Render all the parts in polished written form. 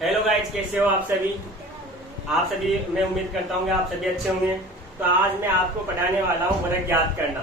Hello guys, कैसे हो आप सभी। मैं उम्मीद करता हूँ कि आप सभी अच्छे होंगे। तो आज मैं आपको पढ़ाने वाला हूँ वर्ग ज्ञात करना।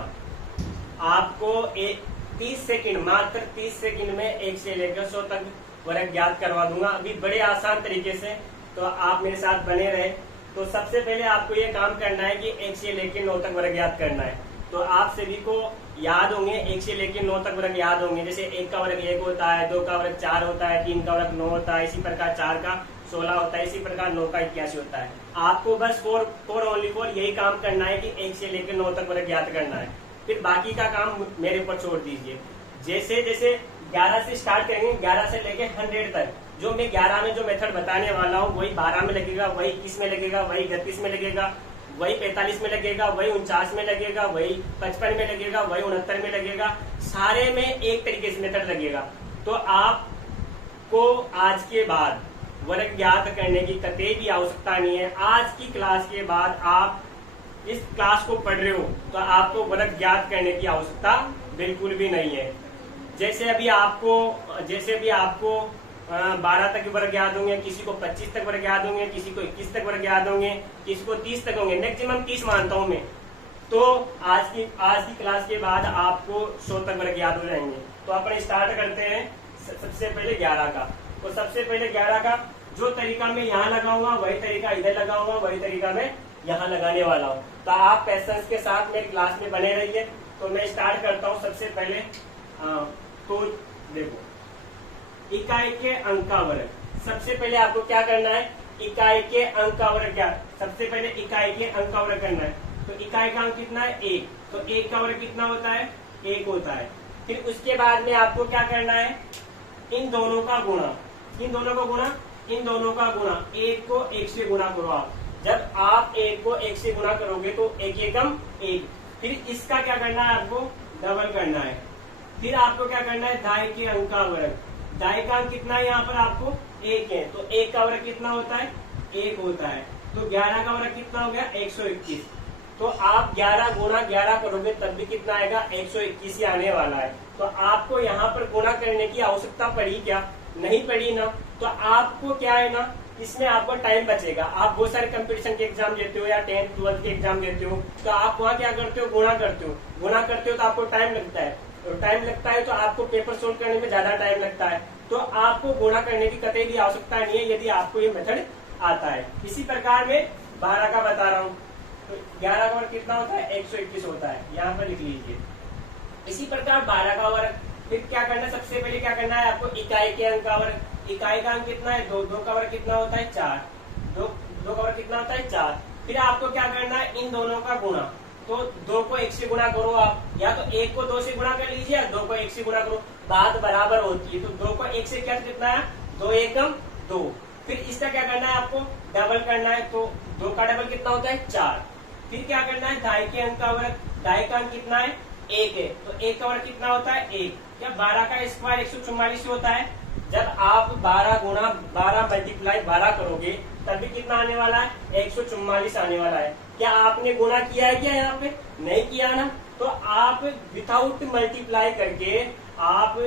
आपको एक 30 सेकंड, मात्र 30 सेकंड में 1 से लेकर 100 तक वर्ग ज्ञात करवा दूंगा, अभी बड़े आसान तरीके से। तो आप मेरे साथ बने रहे। तो सबसे पहले आपको ये काम करना है कि 1 से लेकर 9 तक वर्ग ज्ञात करना है। तो आप सभी को याद होंगे 1 से लेकर 9 तक वर्ग याद होंगे। जैसे 1 का वर्ग 1 होता है, 2 का वर्ग 4 होता है, 3 का वर्ग 9 होता है, इसी प्रकार 4 का 16 होता है, इसी प्रकार 9 का 81 होता है। आपको बस फोर ओनली फोर यही काम करना है कि 1 से लेकर 9 तक वर्ग याद करना है। फिर बाकी का काम मेरे ऊपर छोड़ दीजिए। जैसे जैसे 11 से स्टार्ट करेंगे, 11 से लेकर 100 तक जो मैं 11 में जो मेथड बताने वाला हूँ वही 12 में लगेगा, वही 21 में लगेगा, वही 31 में लगेगा, वही 45 में लगेगा, वही 49 में लगेगा, वही 55 में लगेगा, वही 69 में लगेगा। सारे में एक तरीके से मेथड लगेगा। तो आपको आज के बाद वर्ग ज्ञात करने की कतई भी आवश्यकता नहीं है। आज की क्लास के बाद आप इस क्लास को पढ़ रहे हो तो आपको वर्ग ज्ञात करने की आवश्यकता बिल्कुल भी नहीं है। जैसे अभी आपको 12 तक वर्ग याद होंगे, किसी को 25 तक वर्ग याद होंगे, किसी को 21 तक वर्ग याद होंगे, किसी को 30 तक होंगे, मैक्सिमम 30 मानता हूं मैं। तो आज की क्लास के बाद आपको 100 तक वर्ग याद हो जाएंगे। तो अपन स्टार्ट करते हैं सबसे पहले 11 का। तो सबसे पहले 11 का जो तरीका मैं यहाँ लगाऊंगा वही तरीका इधर लगाऊंगा, वही तरीका मैं यहाँ लगाने वाला हूँ। तो आप पेशेंस के साथ मेरी क्लास में बने रहिए। तो मैं स्टार्ट करता हूँ सबसे पहले। तो देखो, इकाई के अंक का वर्ग। सबसे पहले आपको क्या करना है, इकाई के अंक का वर्ग। क्या सबसे पहले इकाई के अंक का वर्ग करना है। तो इकाई का अंक कितना है, 1। तो 1 का वर्ग कितना होता है, 1 होता है। फिर उसके बाद में आपको क्या करना है, इन दोनों का गुणा, इन दोनों को गुणा, इन दोनों का गुणा। 1 को 1 से गुणा करो आप। जब आप 1 को 1 से गुणा करोगे तो 1 एकम 1। फिर इसका क्या करना है, आपको डबल करना है। फिर आपको क्या करना है, दाई के अंक का वर्ग। दाई का अंक कितना है, यहाँ पर आपको 1 है। तो 1 का वर्ग कितना होता है, 1 होता है। तो 11 का वर्ग कितना हो गया, 121। तो आप 11 गुणा 11 करोगे तब भी कितना आएगा, 121 ही आने वाला है। तो आपको यहाँ पर गुणा करने की आवश्यकता पड़ी क्या, नहीं पड़ी ना। तो आपको क्या है ना, इसमें आपको टाइम बचेगा। आप बहुत सारे कंपटीशन के एग्जाम देते हो या 10th 12th के एग्जाम देते हो, तो आप वहाँ क्या करते हो, गुणा करते हो। गुणा करते हो तो आपको टाइम लगता है, तो टाइम लगता है तो आपको पेपर सोल्व करने में ज्यादा टाइम लगता है। तो आपको गुणा करने की कतई भी आवश्यकता नहीं है यदि आपको ये मेथड आता है। इसी प्रकार में 12 का बता रहा हूँ। तो 11 का वर्ग कितना होता है, 121 होता है, यहाँ पर लिख लीजिए। इसी प्रकार 12 का वर्ग। फिर क्या करना है, सबसे पहले क्या करना है आपको, इकाई के अंक का वर्ग। इकाई का अंक कितना है, 2। 2 का वर्ग कितना होता है, 4। 2 का वर्ग कितना होता है, 4। फिर आपको क्या करना है, इन दोनों का गुणा। तो 2 को 1 से गुणा करो आप, या तो 1 को 2 से गुणा कर लीजिए, या 2 को 1 से गुणा करो, बात बराबर होती है। तो 2 को 1 से क्या कितना है, 2 एकम 2। फिर इसका क्या करना है, आपको डबल करना है। तो 2 का डबल कितना होता है, 4। फिर क्या करना है, दाई के अंक का वर्ग। दाई का अंक कितना है, 1 है। तो 1 का वर्ग कितना होता है, 1। क्या 12 का स्क्वायर 144 होता है। जब आप 12 गुणा 12 मल्टीप्लाई 12 करोगे तब भी कितना आने वाला है, 144 आने वाला है। क्या आपने गुणा किया है क्या, यहाँ पे नहीं किया ना। तो आप विदाउट मल्टीप्लाई करके आप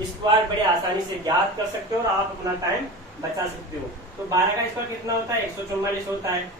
स्क्वायर बड़े आसानी से ज्ञात कर सकते हो और आप अपना टाइम बचा सकते हो। तो 12 का स्क्वायर कितना होता है, 144 होता है।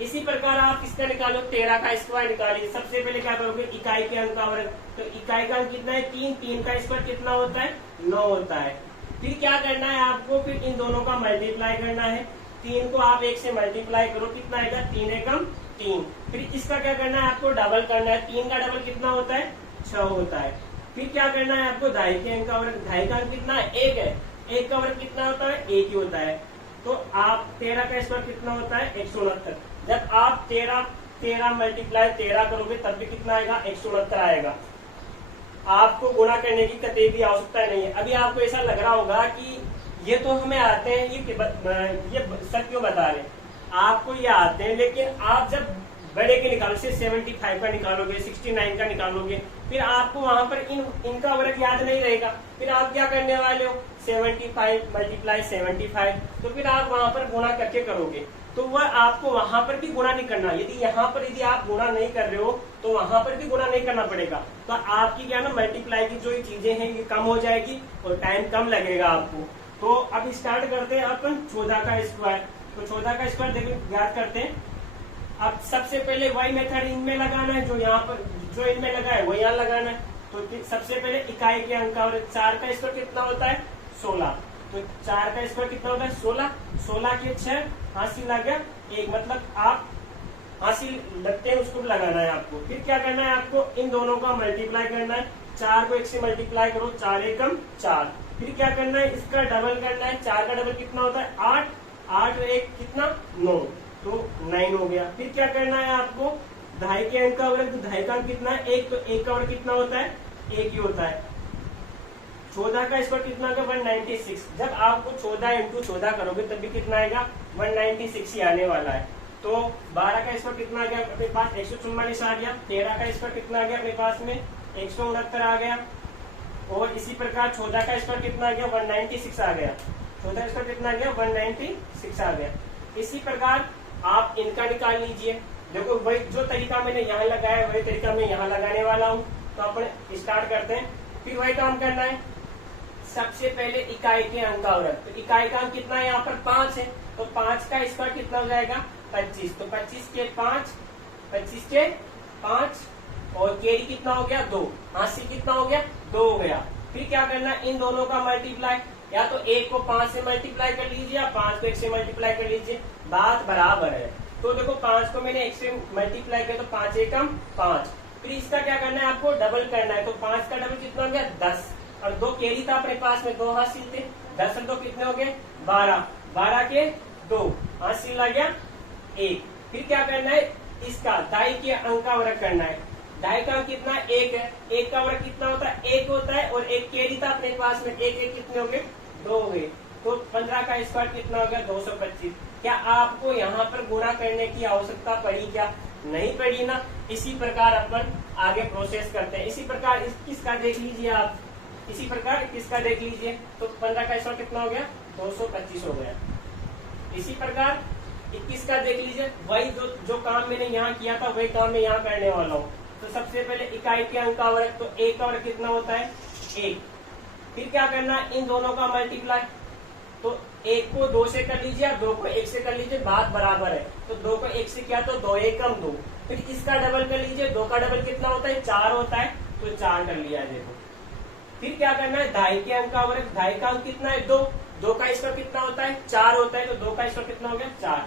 इसी प्रकार आप इसका निकालो, 13 का स्क्वायर निकालिए। सबसे पहले क्या करोगे, इकाई के अंक का वर्ग। तो इकाई का अंक कितना है, 3। 3 का स्क्वायर कितना होता है, 9 होता है। फिर क्या करना है आपको, फिर इन दोनों का मल्टीप्लाई करना है। 3 को आप 1 से मल्टीप्लाई करो, कितना आएगा, 3 एकम 3। फिर इसका क्या करना है, आपको डबल करना है। 3 का डबल कितना होता है, 6 होता है। फिर क्या करना है आपको, दाई के अंक का वर्ग। दाई का अंक कितना है, 1 है। 1 का वर्ग कितना होता है, 1 ही होता है। तो आप 13 का स्क्वायर कितना होता है, 169। जब आप 13 मल्टीप्लाई 13 करोगे तब भी कितना आएगा, 169 आएगा। आपको गुणा करने की कतई भी आवश्यकता नहीं है। अभी आपको ऐसा लग रहा होगा कि ये तो हमें आते हैं, ये सब क्यों बता रहे हैं, आपको ये आते हैं। लेकिन आप जब बड़े के निकालो से 75 का निकालोगे, 69 का निकालोगे, फिर आपको वहां पर इनका वर्ग याद नहीं रहेगा। फिर आप क्या करने वाले हो, 75 मल्टीप्लाई 75। तो फिर आप वहां पर गुणा करके करोगे, तो वह आपको वहां पर भी गुणा नहीं करना। यदि आप गुणा नहीं कर रहे हो तो वहां पर भी गुणा नहीं करना पड़ेगा। तो आपकी क्या ना, मल्टीप्लाई की जो चीजें हैं ये कम हो जाएगी और टाइम कम लगेगा आपको। तो अब स्टार्ट करते हैं अपन 14 का स्क्वायर। तो 14 का स्क्वायर देखो याद करते हैं। अब सबसे पहले वही मेथड इनमें लगाना है, जो यहाँ पर जो इनमें लगा है वो यहाँ लगाना है। तो सबसे पहले इकाई के अंक, और 4 का स्क्वायर कितना होता है 16। तो 4 का स्क्वायर कितना होता है 16, 16 के 6 हासिल आ गया 1, मतलब आप हासिल लगते हैं उसको लगाना है आपको। फिर क्या करना है आपको, इन दोनों का मल्टीप्लाई करना है। 4 को 1 से मल्टीप्लाई करो, 4 एकम 4। फिर क्या करना है, इसका डबल करना है। 4 का डबल कितना होता है 8, 8 और 1 कितना 9, तो 9 हो गया। फिर क्या करना है आपको, ढाई के अंक का वर्ग, तो ढाई का अंक कितना है 1, तो 1 का वर्ग कितना होता है 1 ही होता है। 14 का स्क्वायर कितना होगा 196। जब आपको 14 इंटू 14 करोगे तब भी कितना आएगा 196 ही आने वाला है। तो 12 का स्क्वायर कितना आ गया अपने पास 144 आ गया। 13 का स्क्वायर कितना आ गया अपने पास में 169 आ गया। और इसी प्रकार 14 का स्क्वायर कितना आ गया 196 आ गया। 14 का स्क्वायर कितना आ गया 196 आ गया। इसी प्रकार आप इनका निकाल लीजिए। देखो वही जो तरीका मैंने यहाँ लगाया वही तरीका मैं यहाँ लगाने वाला हूँ। तो अपन स्टार्ट करते हैं। फिर वही काम करना है। सबसे पहले इकाई के अंक का वर्ग, तो इकाई का अंक कितना है यहाँ पर 5 है। तो 5 का स्क्वायर कितना हो जाएगा 25। तो 25 के 5, 25 के 5 और केरी कितना हो गया 2, हासिल कितना हो गया 2 हो गया। फिर क्या करना है, इन दोनों का मल्टीप्लाई, या तो 1 को 5 से मल्टीप्लाई कर लीजिए या 5 को 1 से मल्टीप्लाई कर लीजिए, बात बराबर है। तो देखो 5 को मैंने 1 से मल्टीप्लाई किया तो 5 एकम 5। फिर इसका क्या करना है आपको डबल करना है। तो 5 का डबल कितना हो गया 10, और 2 केरी था अपने पास में 2 हासिल थे। 10 और 2 कितने हो गए 12, 12 के 2 हासिल आ गया 1। फिर क्या करना है, इसका दाई के अंक का वर्ग करना है। दाई का अंक कितना 1 है, 1 का वर्ग कितना होता है 1 होता है, और 1 केरी था अपने पास में 1 1 कितने हो गए 2 हो गए। तो 15 का स्क्वायर कितना हो गया 225। क्या आपको यहाँ पर गुणा करने की आवश्यकता पड़ी क्या, नहीं पड़ी ना। इसी प्रकार अपन आगे प्रोसेस करते हैं। इसी प्रकार इसका देख लीजिए आप, इसी प्रकार किसका देख लीजिए। तो 15 का स्क्वायर कितना हो गया 225 हो गया। इसी प्रकार 21 का देख लीजिए, वही जो काम मैंने यहाँ किया था वही काम मैं यहाँ करने वाला हूँ। तो सबसे पहले इकाई के अंक का वर्ग, तो 1 का वर्ग कितना होता है 1। फिर क्या करना, इन दोनों का मल्टीप्लाई, तो 1 को 2 से कर लीजिए, 2 को 1 से कर लीजिए, बात बराबर है। तो 2 को 1 से किया तो 2 एकम 2। फिर इसका डबल कर लीजिए, 2 का डबल कितना होता है 4 होता है, तो 4 कर लिया देखो। फिर क्या करना है, ढाई के अंक का वर्ग, ढाई का अंक कितना है 2, 2 का स्क्वायर कितना होता है 4 होता है, तो 2 का स्क्वायर कितना हो गया 4।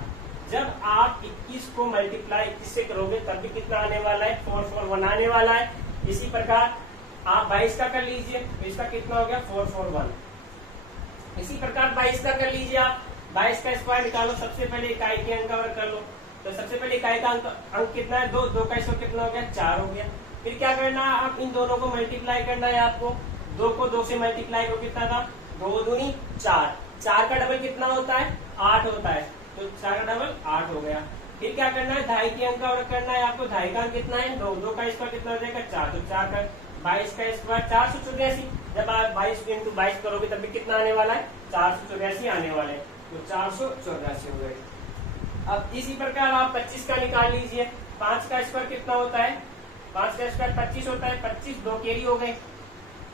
जब आप 21 को मल्टीप्लाई 21 से करोगे तब भी कितना आने वाला है 441 आने वाला है। इसी प्रकार आप 22 का कर लीजिए, तो इसका कितना हो गया 441। इसी प्रकार 22 का कर लीजिए आप, 22 का स्क्वायर निकालो। सबसे पहले इकाई के अंक का वर्ग कर लो। तो सबसे पहले इकाई का अंक कितना है 2, 2 का स्क्वायर कितना हो गया 4 हो गया। फिर क्या करना है, आप इन दोनों को मल्टीप्लाई करना है आपको। 2 को 2 से मल्टीप्लाई करो, कितना था 2 दूनी 4, 4 का डबल कितना होता है 8 होता है, तो 4 का डबल 8 हो गया। फिर क्या करना है, ढाई के अंक का वर्ग करना है आपको। ढाई का अंक कितना है 2, 2 का स्क्वायर कितना हो जाएगा 4, तो 4 का 22 का स्क्वायर 484। जब आप 22 इंटू 22 करोगे तब भी कितना आने वाला है 484 आने वाले हैं, तो 484 हो गए। अब इसी प्रकार आप 25 का निकाल लीजिए। 5 का स्क्वायर कितना होता है 5 का स्क्वायर 25 होता है, 25 2 केरी हो गए।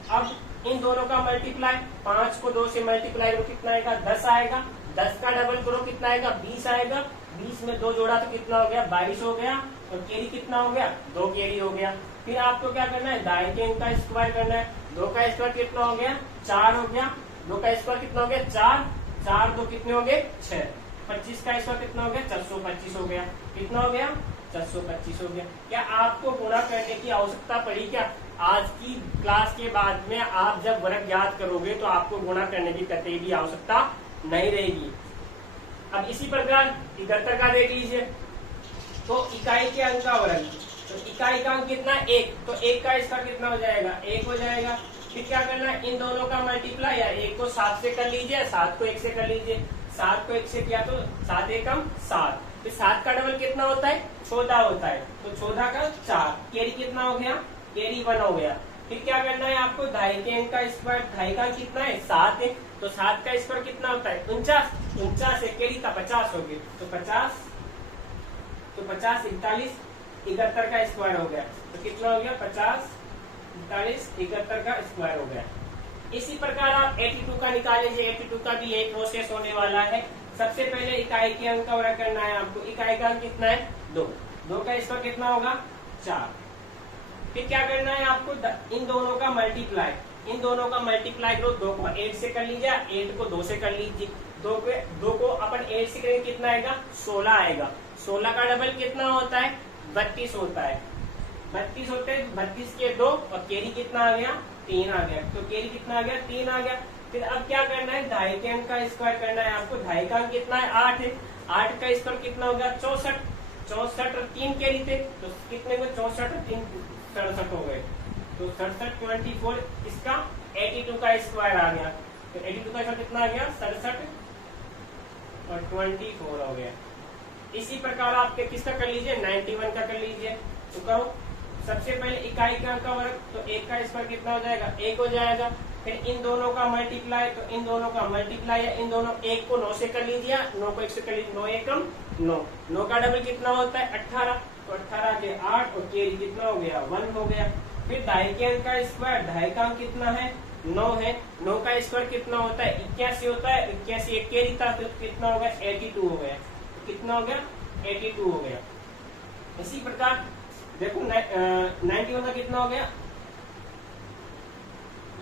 अब इन दोनों का मल्टीप्लाई, 5 को 2 से मल्टीप्लाई करो कितना आएगा 10 आएगा। 10 का डबल करो कितना आएगा 20 आएगा। 20 में 2 जोड़ा तो कितना हो गया 22 हो गया, और केरी कितना हो गया 2 केरी हो गया। फिर आपको क्या करना है, दाई के अंक का स्क्वायर करना है। 2 का स्क्वायर कितना हो गया 4 हो गया। 2 का स्क्वायर कितना हो गया 4, 4 2 कितने हो गए 6। 25 का स्क्वायर कितना हो गया 425 हो गया। कितना हो गया 425 हो गया। क्या आपको गुणा करने की आवश्यकता पड़ी क्या, आज की क्लास के बाद में आप जब वर्ग याद करोगे तो आपको गुणा करने की कतई भी आवश्यकता नहीं रहेगी। अब इसी प्रकार 71 का देख लीजिए। तो इकाई के अंक का वर्ग, तो इकाई का अंक कितना 1, तो 1 का इसका कितना हो जाएगा 1 हो जाएगा। फिर क्या करना है, इन दोनों का मल्टीप्लाई, या 1 को 7 से कर लीजिए, 7 को 1 से कर लीजिए। 7 को 1 से किया तो 7 एकम 7। फिर 7 का डबल कितना होता है 14 होता है, तो 14 का 4, केरी कितना हो गया केरी 1 हो गया। फिर क्या करना है आपको, ढाई के अंक का स्क्वायर, ढाई का कितना है 7 है, तो 7 का स्क्वायर कितना होता है 49, 49 है, केरी का 50 हो गया, तो 50, तो 50 41 71 का स्क्वायर हो गया, तो कितना हो गया 50 41 71 का स्क्वायर हो गया। इसी प्रकार आप 82 का निकाल लीजिए। 82 का भी यही प्रोसेस होने वाला है। सबसे पहले इकाई के अंक का वर्ग करना है आपको। इकाई का अंक कितना है 2, 2 का स्क्वायर कितना होगा 4। फिर क्या करना है आपको, इन दोनों का मल्टीप्लाई, इन दोनों का मल्टीप्लाई करो। 2 को 8 से कर लीजिए, 8 को 2 से कर लीजिए। 2 को अपन 8 से करेंगे कितना आएगा 16 आएगा। 16 का डबल कितना होता है 32 होता है। 32 होते हैं, 32 के 2 और कैरी कितना आ गया 3 आ गया। तो कैरी कितना आ गया 3 आ गया। फिर अब क्या करना है, ढाई के अंक का स्क्वायर करना है आपको। ढाई का अंक कितना है 8 है। 8 का स्क्वायर कितना हो गया 64। 64 और 3 कैरी थे तो कितने को 64 और 3 67 हो गए। तो 67 24, इसका 82 का स्क्वायर आ गया। तो 82 का स्क्वायर कितना आ गया 67 और 24 हो गया। इसी प्रकार आप किसका कर लीजिए 91 का कर लीजिए। तो कहो सबसे पहले इकाई का अंक का वर्ग, तो 1 का स्क्वायर कितना हो जाएगा 1 हो जाएगा। फिर इन दोनों का मल्टीप्लाई, तो इन दोनों का मल्टीप्लाई है, इन दोनों 1 को 9 से कर लीजिए, 9 को 1 से कर लीजिए। 9 एकम 9, 9 का डबल कितना होता है 18। तो 18 के 8 और कैरी कितना हो गया 1 हो गया। फिर ढाई के अंक का स्क्वायर, ढाई का अंक कितना है 9 है। 9 का स्क्वायर कितना होता है 81 होता है। 81 एक कैरी था तो कितना हो गया 82 हो गया। तो कितना हो गया 82 हो गया। इसी प्रकार देखो 91 का कितना हो गया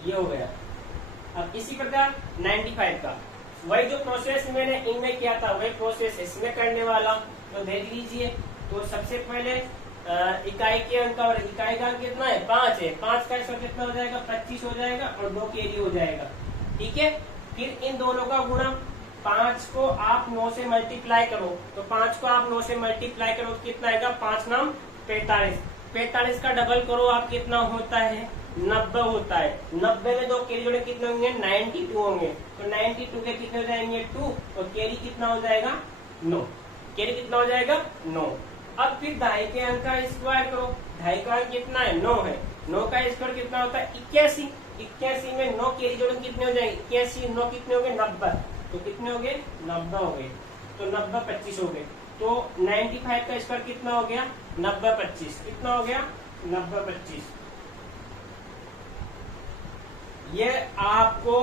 ये हो गया। अब इसी प्रकार 95 का वही जो प्रोसेस मैंने इनमें किया था वही प्रोसेस इसमें करने वाला। तो देख लीजिए, तो सबसे पहले इकाई के अंक और इकाई का अंक कितना है 5 है। 5 का स्क्वायर कितना हो जाएगा 25 हो जाएगा और 2 कैरी हो जाएगा। ठीक है, फिर इन दोनों का गुणा, 5 को आप 9 से मल्टीप्लाई करो, तो 5 को आप 9 से मल्टीप्लाई करो तो कितना आएगा 5 नाम 45। 45 का डबल करो आप कितना होता है 90 होता है। 90 में 2 कैरी जोड़े कितने होंगे 92 होंगे। तो 92 के कितने हो जाएंगे 2 और कैरी कितना हो जाएगा 9। कैरी कितना हो जाएगा 9। अब फिर ढाई के अंक का स्क्वायर करो। ढाई का अंक कितना है 9 है। 9 का स्क्वायर कितना होता है 81। 81 में 9 कैरी जोड़े कितने हो जाएंगे 81, 9 कितने हो गए 90। तो कितने हो गए 90 हो गए। तो 90 25 हो गए। तो 95 का स्क्वायर कितना हो गया 90 25 कितना हो गया 90 25। ये आपको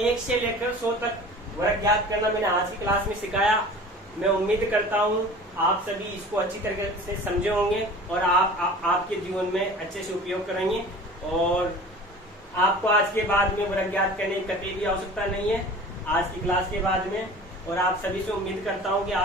1 से लेकर 100 तक वर्ग याद करना मैंने आज की क्लास में सिखाया। मैं उम्मीद करता हूँ आप सभी इसको अच्छी तरीके से समझे होंगे और आपके जीवन में अच्छे से उपयोग करेंगे। और आपको आज के बाद में वर्ग याद करने की कतई भी आवश्यकता नहीं है आज की क्लास के बाद में। और आप सभी से उम्मीद करता हूँ कि आप